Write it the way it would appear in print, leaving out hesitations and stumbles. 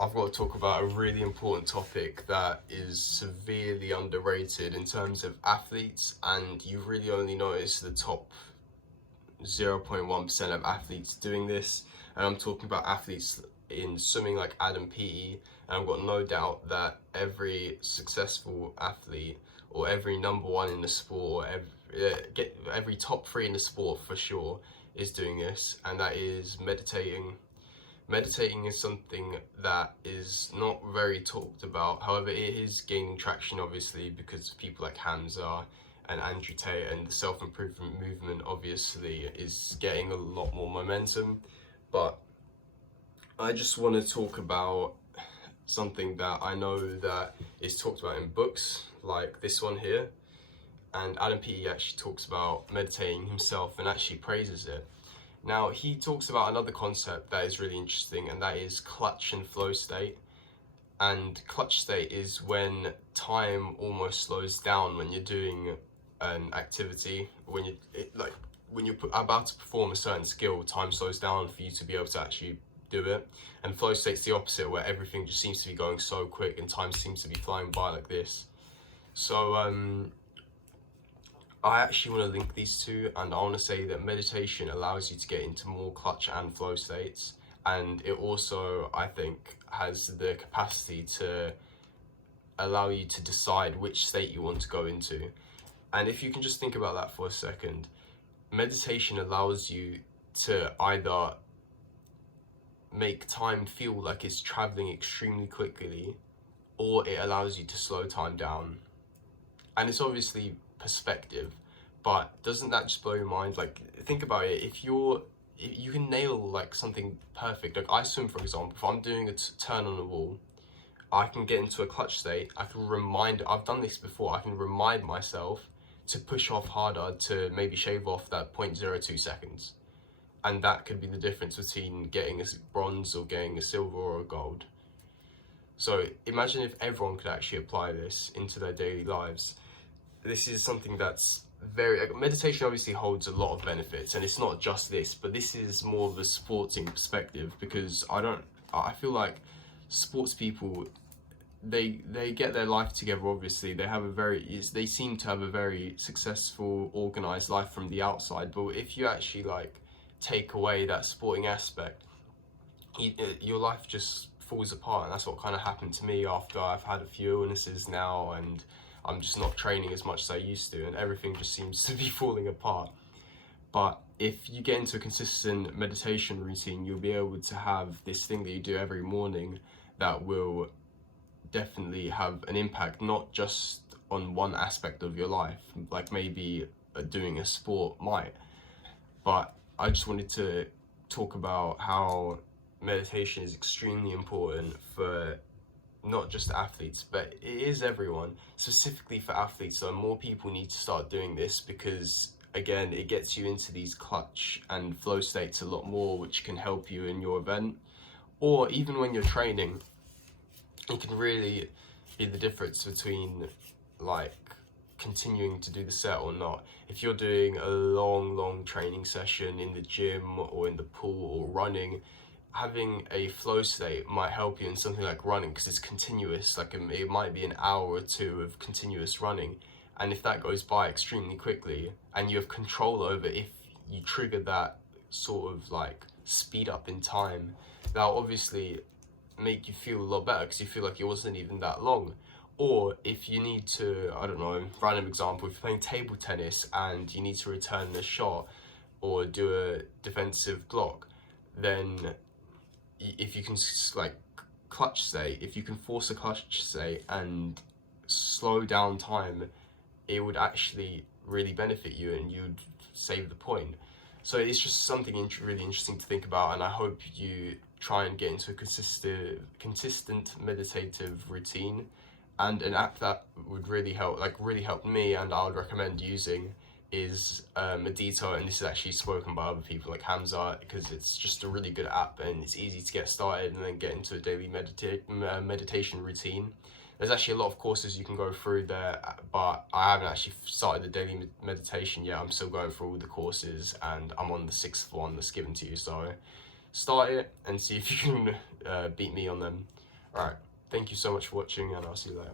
I've got to talk about a really important topic that is severely underrated in terms of athletes, and you really only notice the top 0.1% of athletes doing this. And I'm talking about athletes in swimming like Adam Peaty, and I've got no doubt that every successful athlete or every number one in the sport, every top three in the sport for sure is doing this, and that is meditating. Meditating is something that is not very talked about. However, it is gaining traction, obviously, because of people like Hamza and Andrew Tate, and the self-improvement movement obviously is getting a lot more momentum. But I just want to talk about something that I know that is talked about in books like this one here, and Adam Peaty actually talks about meditating himself and actually praises it. Now, he talks about another concept that is really interesting, and that is clutch and flow state. And clutch state is when time almost slows down when you're doing an activity. When you're about to perform a certain skill, time slows down for you to be able to actually do it. And flow state's the opposite, where everything just seems to be going so quick and time seems to be flying by like this. So I actually want to link these two, and I want to say that meditation allows you to get into more clutch and flow states, and it also, I think, has the capacity to allow you to decide which state you want to go into. And if you can just think about that for a second, meditation allows you to either make time feel like it's traveling extremely quickly, or it allows you to slow time down. And it's obviously perspective, but doesn't that just blow your mind? Like, think about it. If you can nail like something perfect, like I swim, for example, if I'm doing a turn on the wall, I can get into a clutch state. I've done this before, I can remind myself to push off harder, to maybe shave off that 0.02 seconds. And that could be the difference between getting a bronze or getting a silver or a gold. So imagine if everyone could actually apply this into their daily lives. This is something that's meditation obviously holds a lot of benefits, and it's not just this, but this is more of a sporting perspective, because I feel like sports people, they get their life together. Obviously they seem to have a very successful, organized life from the outside, but if you actually like take away that sporting aspect, your life just falls apart. And that's what kind of happened to me after I've had a few illnesses now, and I'm just not training as much as I used to, and everything just seems to be falling apart. But if you get into a consistent meditation routine, you'll be able to have this thing that you do every morning that will definitely have an impact, not just on one aspect of your life, like maybe doing a sport might. But I just wanted to talk about how meditation is extremely important for not just athletes, but it is everyone. Specifically for athletes, so more people need to start doing this, because again, it gets you into these clutch and flow states a lot more, which can help you in your event, or even when you're training. It can really be the difference between like continuing to do the set or not. If you're doing a long training session in the gym or in the pool or running, having a flow state might help you in something like running, because it's continuous. Like it might be an hour or two of continuous running, and if that goes by extremely quickly and you have control over if you trigger that sort of like speed up in time, that'll obviously make you feel a lot better, because you feel like it wasn't even that long. Or if you need to, I don't know, random example, if you're playing table tennis and you need to return a shot or do a defensive block, then if you can like clutch state, if you can force a clutch state and slow down time, it would actually really benefit you and you'd save the point. So it's just something really interesting to think about, and I hope you try and get into a consistent meditative routine. And an app that would really help me, and I would recommend using, is Medito, and this is actually spoken by other people like Hamza, because it's just a really good app and it's easy to get started and then get into a daily meditation routine. There's actually a lot of courses you can go through there, but I haven't actually started the daily meditation yet. I'm still going through all the courses, and I'm on the 6th one that's given to you. So start it and see if you can beat me on them. Alright, thank you so much for watching, and I'll see you later.